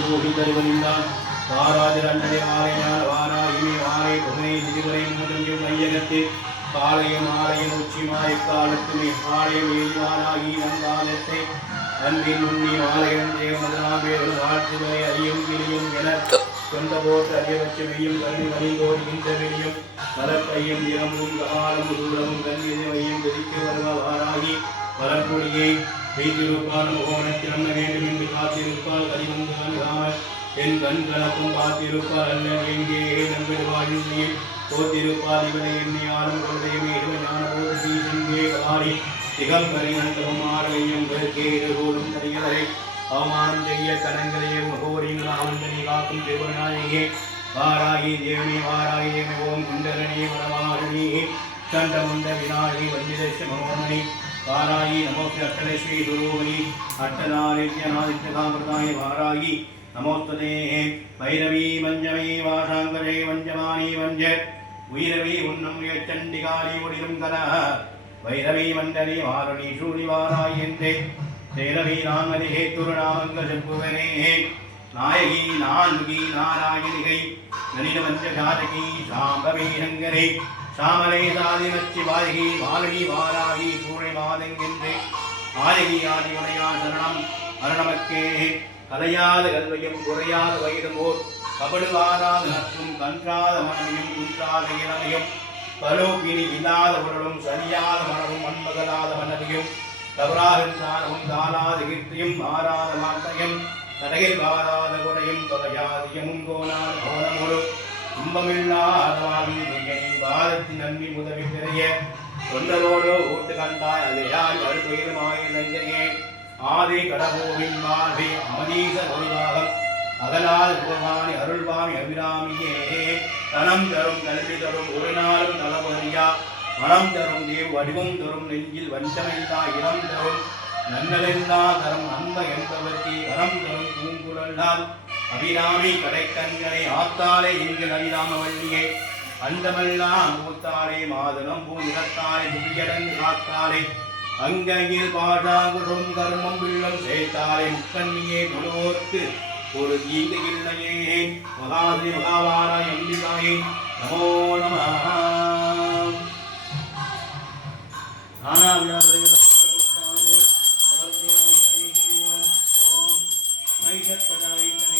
போகி ரண்டனை வாராதிரண்டனை வாரா இனி வாரை புகனை திருவரை மூதஞ்சம் மையகத்தில் காலையும் ஆலயம் உச்சிமாய காலத்துமே ஆலயம் எய்வாராகி நங்காலத்தை அன்பின் உண்ணி ஆலயம் தேவ தேவமதனாவேறு வாழ்த்துவரை அறியும் கிளியும் என சொந்த போட்டு அதிகபட்ச வெய்யும் கல்வி மணிந்தோடுகின்ற வெளியும் மலப்பையும் தினமும் கபாலமும் தூரமும் கல்வி மையம் விதிக்க வருவாராகி வரக்கூடிய வைத்திருப்பால் முகவனத்தில் அண்ண வேண்டும் என்று காத்திருப்பால் கதிவந்து அணுகாமல் என் கண் கலக்கும் காத்திருப்பால் அல்ல எங்கே நம்பிடுவாயில் போத்திருப்பால் இவனை எண்ணி ஆளும் கொள்ளையுமே இடுவ ஞான போது சீசங்கே காரி திகம்பரி நந்தமும் வெறுக்கே கேடுகோடும் தனியலை அவமானம் செய்ய கணங்களையே மகோரியும் ராமந்தனி காக்கும் திருவநாயகே வாராகி தேவனே வாராகி தேவனே ஓம் குண்டரணி வனவாரணி சண்டமுண்ட விநாயகி வந்திதேச மகோமணி வாராயி நமோஸ்து அட்டலை ஸ்ரீ துரோமணி வாராயி. நமோஸ்ததே வைரவி வஞ்சமை வாசாங்கரே வஞ்சமானி வஞ்ச. உயிரவி உன்னம் சண்டிகாரி ஒளிரும் கல வைரவி மண்டலி வாரணி சூழி வாராய் என்றே. தேரவி நாமதிகே துருநாமங்க நாமங்க செப்புவனே நாயகி நான்முகி நாராயணிகை நனின வஞ்ச ஜாதகி சாம்பவி ரங்கரே சாமலை சாதி நச்சி வாயகி வாலகி வாராகி சூழை வாதெங்கென்றே ஆயகி ஆதியுடையா சரணம் அரணமக்கே கலையாத கல்வையும் குறையாத வயிறுமோர் கபடுவாராத நற்றும் கன்றாத மனமையும் குன்றாத இளமையும் பலோகினி இல்லாத உடலும் சரியாத மனமும் மண்மகலாத மண்மகளாத தவறாக தானமும் தானாத கீர்த்தியும் ஆறாத மாட்டையும் தடையில் வாராத குறையும் தொலையாதியமும் கோணாத கோணமொரு துன்பமில்லாதவாகும் பாதத்தின் நம்பி உதவி பெரிய. தொண்டரோடு ஊட்டு கண்டாய் அதையால் அழுதுயிலுமாய் நஞ்சனே ஆதி கடபோவின் வாழ்வி அமதீச ஒளிவாகம் அகலால் புகவாணி அருள்வாமி அபிராமியே தனம் தரும் கல்வி தரும் ஒரு நாளும் நலமறியா மனம் தரும் தேவ் வடிவம் தரும் நெஞ்சில் வஞ்சமில்லா இடம் தரும். நன்னலெல்லா தரம் அன்ப என்பவர்க்கு வரம் தரும் பூங்குழலால் அபிராமி கடைக்கண்களை ஆத்தாலே எங்கள் அபிராம வள்ளியை அண்டமெல்லாம் மூத்தாலே மாதனம் பூநிலத்தாலே புவியடன் காத்தாலே அங்கங்கில் பாடாகுறும் கர்மம் உள்ளம் சேர்த்தாலே முக்கண்ணியே முழுவோர்க்கு ஒரு கீதை இல்லையே மகாதிரி மகாவாரா எம்பிதாயே நமோ நம. ஆனா David,